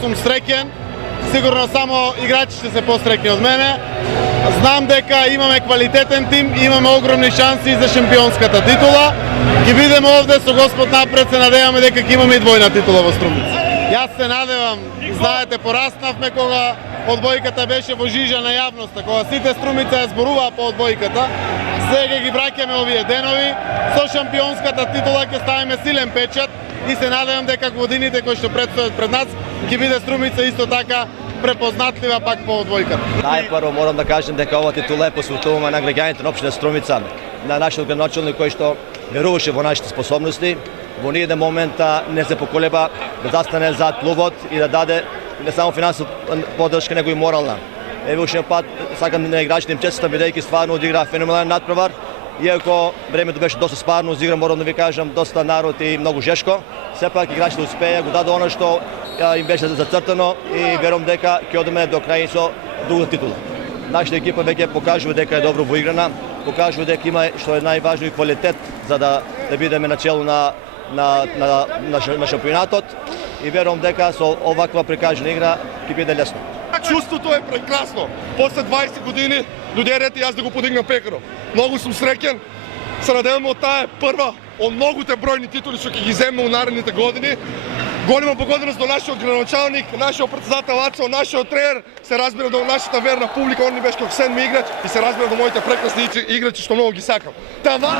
Сум среќен, сигурно само играчи ще се посреќни од мене. Знам дека имаме квалитетен тим и имаме огромни шанси за шампионската титула. Ги видиме овде со Господ напред, се надеваме дека ќе имаме и двојна титула во Струмица. Јас се надевам, знаете, пораснавме кога одбојката беше во жижа на јавноста, кога сите Струмица ја зборуваа по одбојката. Сега ги враќаме овие денови, со шампионската титула ќе ставиме силен печат и се надевам дека годините кои што предстојат пред нас ќе биде Струмица исто така препознатлива пак по одбојката. Најпрво морам да кажем дека ова титула е посветувана на граѓаните на општина Струмица, на нашиот градоначалник кој што веруваше во нашите способности, во ниеден момент не се поколеба да застане зад клубот и да даде не само финансова поддршка, него и морална. Еве уште пат сакам на играчите им честитам бидејќи стварно одиграа феноменален надпревар. Иако времето беше доста спарно, зигра, морам да ви кажам, доста народ и многу жешко, сепак играчите успеа, го даде она што им беше зацртано и верувам дека ќе одиме до крај со друга титула. Нашата екипа веќе покажува дека е добро воиграна, покажува дека има што е најважно и квалитет за да бидеме начело на шампионатот и верувам дека со оваква прикажана игра ќе биде лесно. Чувството е прекрасно. После 20 години дојде ред и јас да го подигнам Пекаров. Многу сум среќен. Се надевам од таа прва од многуте бројни титули што ќе ги земе у наредните години. Голема благодарност до нашиот градоначалник, нашиот претседател Ацо, нашиот тренер, се разбира до нашата верна публика, он ни беше како седми играч и се разбира до моите прекрасни играчи што многу ги сакам. Тава